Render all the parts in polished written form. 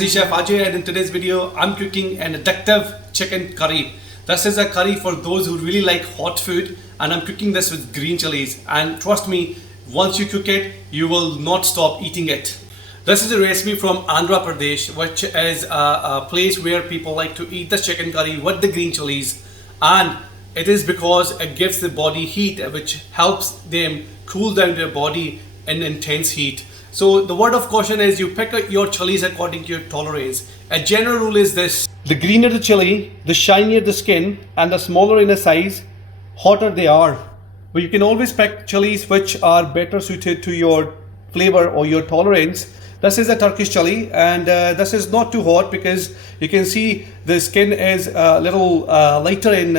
This is Chef Ajay, and in today's video I'm cooking an addictive chicken curry. This is a curry for those who really like hot food, and I'm cooking this with green chilies, and trust me, once you cook it you will not stop eating it. This is a recipe from Andhra Pradesh, which is a place where people like to eat the chicken curry with the green chilies, and it is because it gives the body heat which helps them cool down their body in intense heat. So the word of caution is you pick your chilies according to your tolerance. A general rule is this: the greener the chili, the shinier the skin, and the smaller in a size, hotter they are. But you can always pick chilies which are better suited to your flavor or your tolerance. This is a Turkish chili, and this is not too hot because you can see the skin is a little lighter in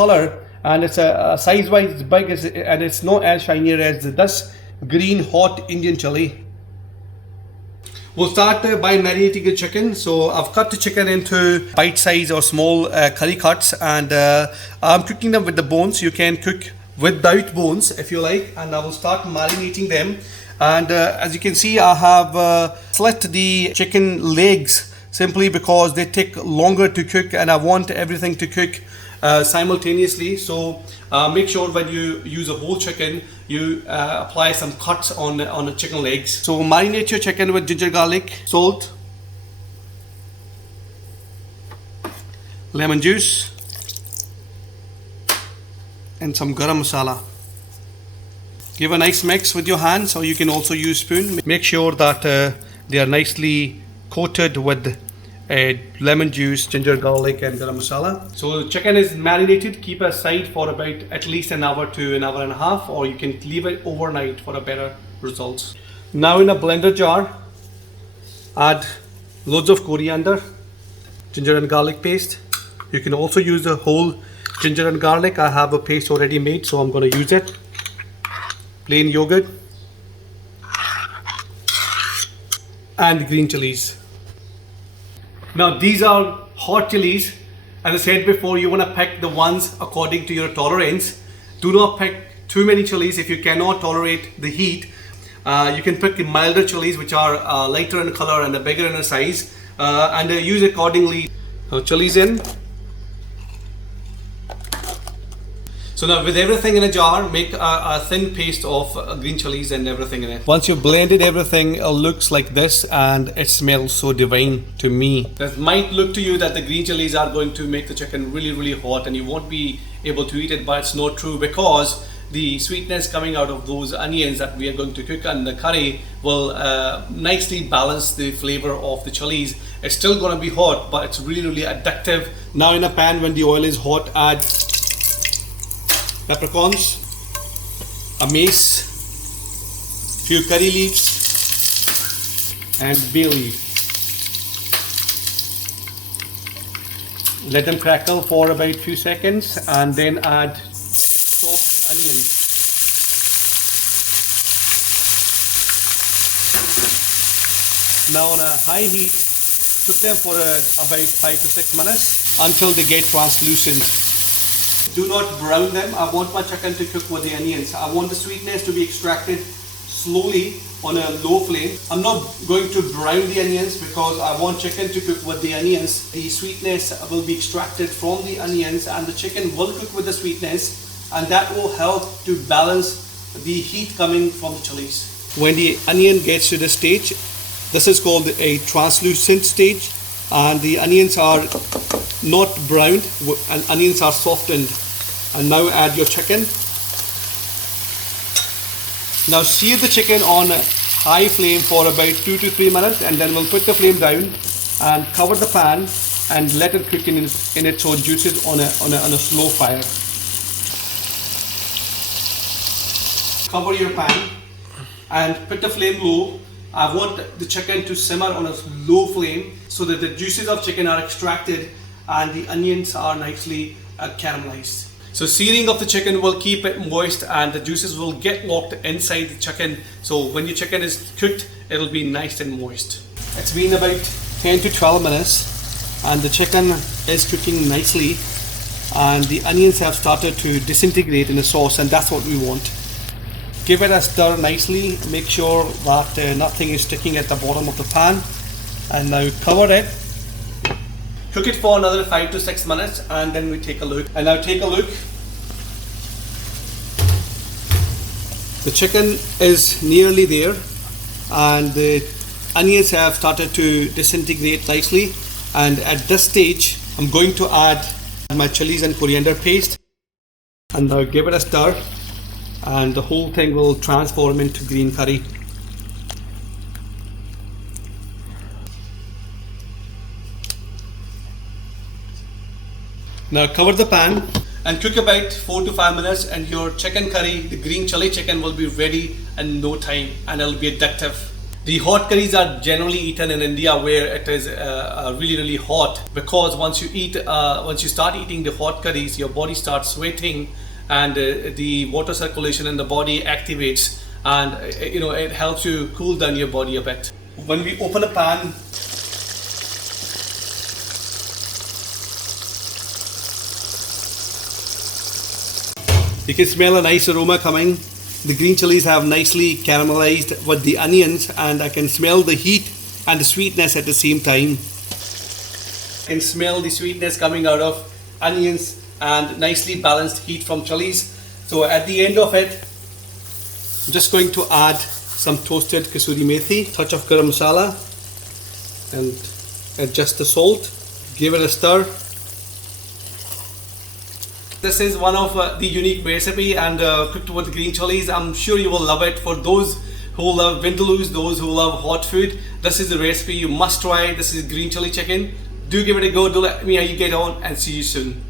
color, and it's a size-wise big, and it's not as shinier as this green hot Indian chili. We'll start by marinating the chicken. So I've cut the chicken into bite-size or small curry cuts, and I'm cooking them with the bones. You can cook without bones if you like, and I will start marinating them. And as you can see, I have slit the chicken legs simply because they take longer to cook, and I want everything to cook simultaneously. So make sure when you use a whole chicken, you apply some cuts on the chicken legs. So marinate your chicken with ginger, garlic, salt, lemon juice, and some garam masala. Give a nice mix with your hands, or you can also use spoon. Make sure that they are nicely coated with lemon juice, ginger, garlic, and garam masala. So the chicken is marinated. Keep it aside for about at least an hour to an hour and a half, or you can leave it overnight for a better results. Now in a blender jar, add loads of coriander, ginger and garlic paste. You can also use the whole ginger and garlic. I have a paste already made, so I'm going to use it. Plain yogurt and green chilies. Now these are hot chilies. As I said before, you want to pick the ones according to your tolerance. Do not pick too many chilies if you cannot tolerate the heat. You can pick the milder chilies which are lighter in color and bigger in size, and use accordingly. Now chilies in. So now with everything in a jar, make a thin paste of green chilies and everything in it. Once you've blended everything, it looks like this, and it smells so divine to me. It might look to you that the green chilies are going to make the chicken really hot and you won't be able to eat it, but it's not true, because the sweetness coming out of those onions that we are going to cook in the curry will nicely balance the flavor of the chilies. It's still going to be hot, but it's really addictive. Now in a pan, when the oil is hot, add peppercorns, a mace, few curry leaves, and bay leaf. Let them crackle for about few seconds, and then add chopped onions. Now on a high heat, cook them for about 5 to 6 minutes until they get translucent. Do not brown them. I want my chicken to cook with the onions. I want the sweetness to be extracted slowly on a low flame. I'm not going to brown the onions because I want chicken to cook with the onions. The sweetness will be extracted from the onions, and the chicken will cook with the sweetness, and that will help to balance the heat coming from the chilies. When the onion gets to this stage, this is called a translucent stage, and the onions are not browned, and onions are softened. And now add your chicken. Now sear the chicken on high flame for about 2 to 3 minutes, and then we'll put the flame down and cover the pan and let it cook in its own juices on a slow fire. Cover your pan and put the flame low. I want the chicken to simmer on a low flame so that the juices of chicken are extracted and the onions are nicely caramelized. So searing of the chicken will keep it moist, and the juices will get locked inside the chicken. So when your chicken is cooked, it'll be nice and moist. It's been about 10 to 12 minutes and the chicken is cooking nicely, and the onions have started to disintegrate in the sauce, and that's what we want. Give it a stir nicely. Make sure that nothing is sticking at the bottom of the pan. And now cover it. Cook it for another 5 to 6 minutes and then we take a look. And now take a look. The chicken is nearly there and the onions have started to disintegrate nicely. And at this stage, I'm going to add my chilies and coriander paste. And now give it a stir and the whole thing will transform into green curry. Now cover the pan and cook about 4 to 5 minutes and your chicken curry, the green chili chicken, will be ready in no time and it'll be addictive. The hot curries are generally eaten in India where it is really hot, because once you start eating the hot curries, your body starts sweating and the water circulation in the body activates, and it helps you cool down your body a bit. When we open a pan, you can smell a nice aroma coming. The green chilies have nicely caramelized with the onions and I can smell the heat and the sweetness at the same time. I can smell the sweetness coming out of onions and nicely balanced heat from chilies. So at the end of it, I'm just going to add some toasted kasoori methi, touch of garam masala, and adjust the salt. Give it a stir. This is one of the unique recipe and cooked with green chilies. I'm sure you will love it. For those who love vindaloos, those who love hot food, this is the recipe you must try. This is green chili chicken. Do give it a go. Do let me know how you get on and see you soon.